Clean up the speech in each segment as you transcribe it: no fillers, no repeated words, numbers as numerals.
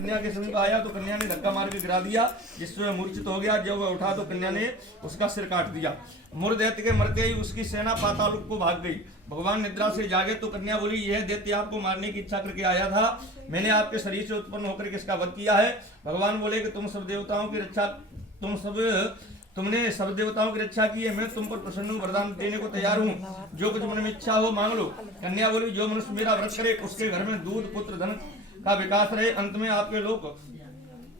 कन्या के समीप आया तो कन्या ने धक्का मार के गिरा दिया, जिससे वह मूर्छित हो गया। जब वह उठा तो कन्या ने उसका सिर काट दिया। मुर दैत्य के मरते ही उसकी सेना पाताल को भाग गई। भगवान निद्रा से जागे तो कन्या बोली, यह दैत्य आपको मारने की इच्छा करके आया था। मैंने आपके शरीर से उत्पन्न होकर किसका वध किया है? भगवान बोले कि तुमने सब देवताओं की रक्षा की है। मैं तुम पर प्रसन्न हूँ, वरदान देने को तैयार हूँ। जो कुछ मन में इच्छा हो मांग लो। कन्या बोली, जो मनुष्य मेरा व्रत करे उसके घर में दूध पुत्र धन का विकास रहे, अंत में आपके लोक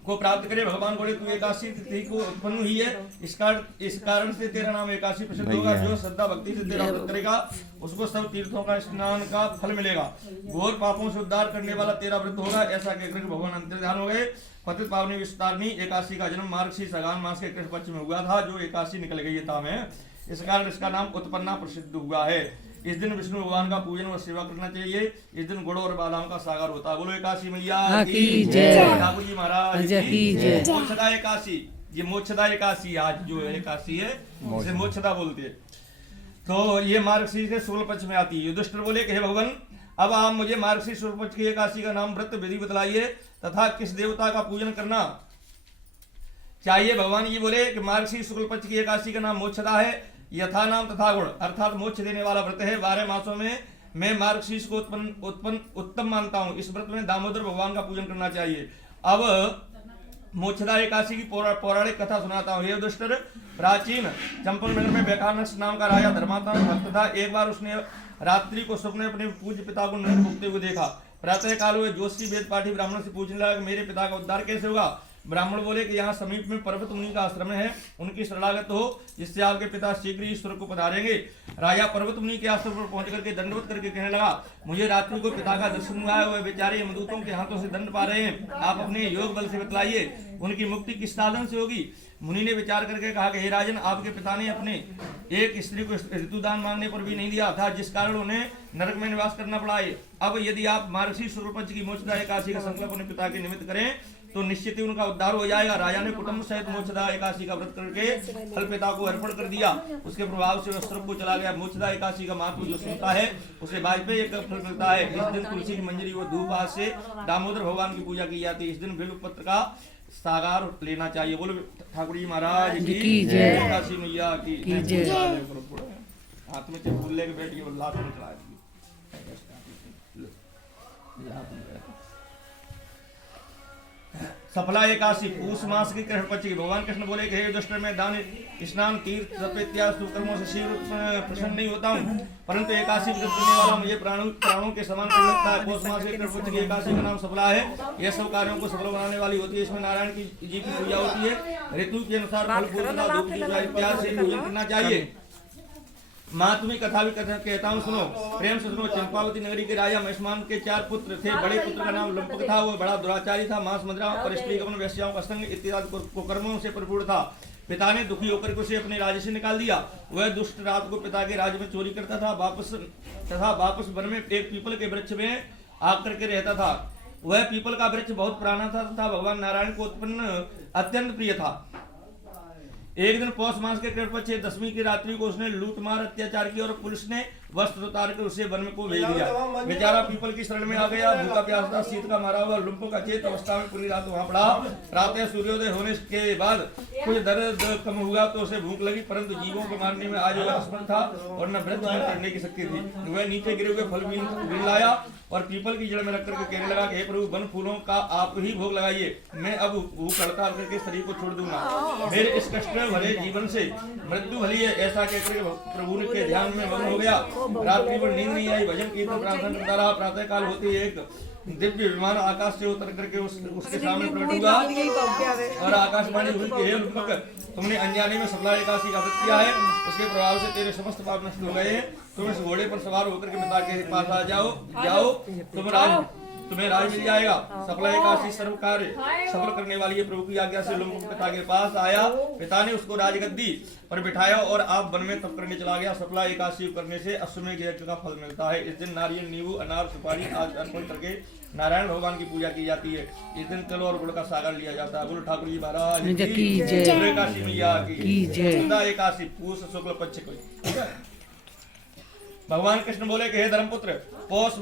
को प्राप्त करे। भगवान बोले, तू एकादशी तिथि को उत्पन्न हुई है, इस कारण से तेरा नाम एकादशी प्रसिद्ध होगा। जो श्रद्धा भक्ति से तेरा व्रत करेगा उसको सब तीर्थों का स्नान का फल मिलेगा। घोर पापों से उद्धार करने वाला तेरा व्रत होगा। ऐसा कहकर भगवान अंतर्ध्यान हो गए। पतित पावनी विस्तारणी एकादशी का जन्म मार्गशीर्ष अगान मास के कृष्ण पक्ष में हुआ था, जो एकादशी निकल गई था में, इस कारण इसका नाम उत्पन्ना प्रसिद्ध हुआ है। इस दिन विष्णु भगवान का पूजन और सेवा करना चाहिए। इस दिन गुड़ और बादाम का सागर होता है। बोलो एकादशी मैया की जय, ठाकुर जी महाराज की जय। मोक्षदा एकादशी, ये मोक्षदा एकादशी आज जो एकादशी है इसे मोक्षदा बोलते हैं। तो ये मार्गशीर्ष के शुक्ल पक्ष में आती है। युधिष्ठिर बोले कि हे भगवान, अब आप मुझे मार्गशीर्ष शुक्ल पक्ष की एकादशी का नाम व्रत विधि बतलाइए तथा किस देवता का पूजन करना चाहिए। भगवान ये बोले कि मार्गशीर्ष शुक्ल पक्ष की एकादशी का नाम मोक्षदा है। यथा नाम तथा गुण अर्थात मोक्ष देने वाला व्रत है। 12 मासों में मैं मार्गशीर्ष को उत्तम मानता हूँ। इस व्रत में दामोदर भगवान का पूजन करना चाहिए। अब मोक्षदा एकादशी की पौराणिक कथा सुनाता हूँ। हे युधिष्ठिर, प्राचीन चंपक नगर में वैखानस नाम का राजा धर्मात्मा भक्त था। एक बार उसने रात्रि को स्वप्न में अपने पूज्य पिता को नरक भुगते हुए देखा। प्रातः काल हुए जोशी वेद पाठी ब्राह्मण से पूछने लगा कि मेरे पिता का उद्धार कैसे होगा। ब्राह्मण बोले कि यहाँ समीप में पर्वत मुनि का आश्रम है, उनकी शरणागत हो, जिससे आपके पिता शीघ्र ही स्वर्ग को पधारेंगे। राजा पर्वत मुनि के आश्रम पर पहुंच करके दंडवत करके कहने लगा, मुझे रात्रि को पिता का दर्शन हुआ है, वह बेचारे यमदूतों के हाथों से दंड पा रहे हैं। आप अपने योग बल से बतलाइए उनकी मुक्ति किस साधन से होगी। मुनि ने विचार करके कहा कि हे राजन, आपके पिता ने अपने एक स्त्री को ऋतुदान मांगने पर भी नहीं दिया था, जिस कारण उन्हें नरक में निवास करना पड़ा है। अब यदि आप मार्गशीर्ष शुक्ल पक्ष की मोक्षदा एकादशी का संकल्प अपने पिता के निमित्त करें तो निश्चित ही उनका उद्धार हो जाएगा। राजा ने कुटुंब सहित मोक्षदा एकादशी का व्रत करके फल पिता को अर्पण कर दिया। उसके प्रभाव से वह स्वर्ग को चला गया। मोक्षदा एकादशी का महत्व जो सुनता है उसे वाजपेयी एक फल मिलता है। इस दिन तुलसी की मंजरी व धूप हाथ से दामोदर भगवान की पूजा की जाती है। इस दिन बिल्व पत्र का सागर लेना चाहिए। बोलो ठाकुर जी महाराज की जय, एकादशी मैया की जय। हाथ में फूल लेके बैठिए, लात में चढ़ा दीजिए। सफला एकादशी पूष मास की कृष्ण पक्ष की। भगवान कृष्ण बोले कि हे युधिष्ठिर, मैं दान स्नान तीर्थ तप इत्यादि शुभ कर्मों से शीघ्र प्रसन्न नहीं होता हूँ, परंतु एकादशी व्रत करने वाला मुझे प्राणों के समान कर लगता है। पौष मास के कृष्ण पक्ष की एकादशी का नाम सफला है। यह सब कार्यों को सफल बनाने वाली होती है। इसमें नारायण जी की पूजा होती है। ऋतु के अनुसार फल फूल धूप इत्यादि से पूजन करना चाहिए। महात्मी कथा भी कहता हूँ, सुनो प्रेम से सुनो। चंपावती नगरी के राजा महिष्मान के 4 पुत्र थे। बड़े पुत्र का नाम लंपक था, वो बड़ा दुराचारी था, मांस मदिरा और स्त्री गमन वेश्याओं का संग इत्यादि कुकर्मों से परिपूर्ण था। पिता ने दुखी होकर उसे अपने राज्य से निकाल दिया। वह दुष्ट रात को पिता के राज्य में चोरी करता था वापस वन में एक पीपल के वृक्ष में आकर के रहता था। वह पीपल का वृक्ष बहुत पुराना था तथा भगवान नारायण को उत्पन्न अत्यंत प्रिय था। एक दिन पौष मास के कृष्ण पक्ष 10वीं की रात्रि को उसने लूट मार अत्याचार किया और पुलिस ने वस्त्र उतार कर उसे वन को भेज दिया। बेचारा पीपल की शरण में आ गया। भूखा प्यासा शीत का मारा हुआ लुम्पक अचेत अवस्था में पूरी रात वहां पड़ा। प्रातः सूर्योदय होने के बाद कुछ दर्द कम हुआ तो उसे भूख लगी, परंतु जीवों को मारने में आज वह असमर्थ था और न वृक्ष में चढ़ने की शक्ति थी। वह नीचे गिरे हुए फल भी लाया और पीपल की जड़ में रख करके कहने लगा कि हे प्रभु, वन फूलों का आप ही भोग लगाइए। मैं अब भूख हड़ताल करके शरीर को छोड़ दूंगा। मेरे इस कष्ट भरे जीवन से मृत्यु भली है। ऐसा कहकर प्रभु के ध्यान में मग्न हो गया। रात्रि भर नींद नहीं आई, भजन कीर्तन प्रार्थना करता रहा। प्रातः काल होते ही एक दिव्य विमान आकाश से उतर करके उसके सामने प्रकट हुआ और आकाशवाणी हुई कि हे लुम्पक, तुमने अनजाने में सफला एकादशी का व्रत किया है। उसके प्रभाव से तेरे समस्त पाप नष्ट हो गए। तुम इस घोड़े पर सवार होकर के पिता के पास आ जाओ तुम्हें राज मिल जाएगा। सफला एकादशी सर्व कार्य सफल करने वाली है। प्रभु की आज्ञा से लुम्पक पिता के पास आया। पिता ने उसको राजगद्दी पर बिठाया और आप वन में तप करने चला गया। सफला एकादशी करने से अश्वमेध यज्ञ का फल मिलता है। इस दिन नारियल, नींबू, अनार, सुपारी आदि अर्पण करके नारायण भगवान की पूजा की जाती है। इस दिन तिल और गुड़ का सागर लिया जाता है। बोलो ठाकुर जी महाराज की जय, एकादशी मैया की जय। एकादशी पूष शुक्ल पक्ष को भगवान कृष्ण बोले कि हे धर्मपुत्र, पौष